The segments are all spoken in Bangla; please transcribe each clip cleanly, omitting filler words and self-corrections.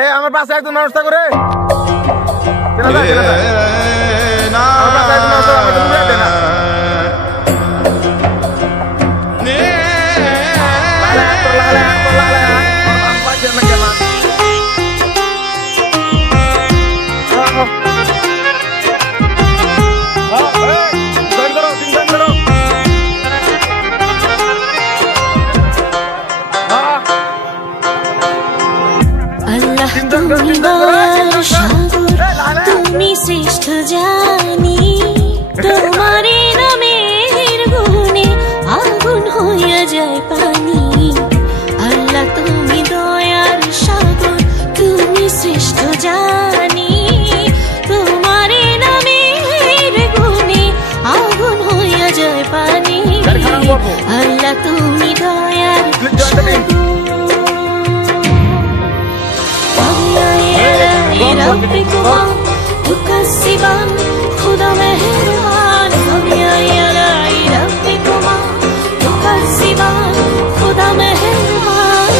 এই আমার পাশে একজন ব্যবস্থা করে তুমি শ্রেষ্ঠ জানি তোমারে নামের গুণে আগুন হইয়া যায় পানি আল্লাহ তুমি দয়ার সাগর তুমি শ্রেষ্ঠ জানি তোমারে নামের গুণে আগুন হইয়া যায় পানি আল্লাহ তুমি দয়ার সাগর ربكما تكذبان خدا مهربان فبأي آلاء ربكما تكذبان خدا مهربان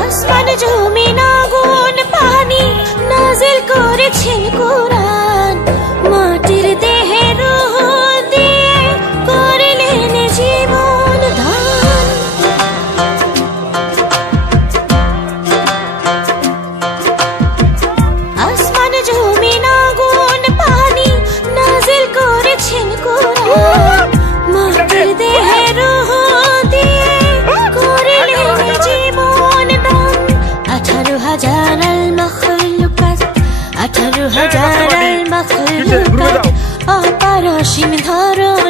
আসমান জমিন আগুন পানি নাজিল করেছেন কোরআন মাটির দেহে রূহ দিয়ে করলেন জীবন দান আসমান জমিন আগুন পানি নাজিল করেছেন কোরআন মাটির দেহে রূহ দিয়ে করলেন জীবন দান 18,000 المخلوقات 18,000 المخلوقات অপারসীম ধরণ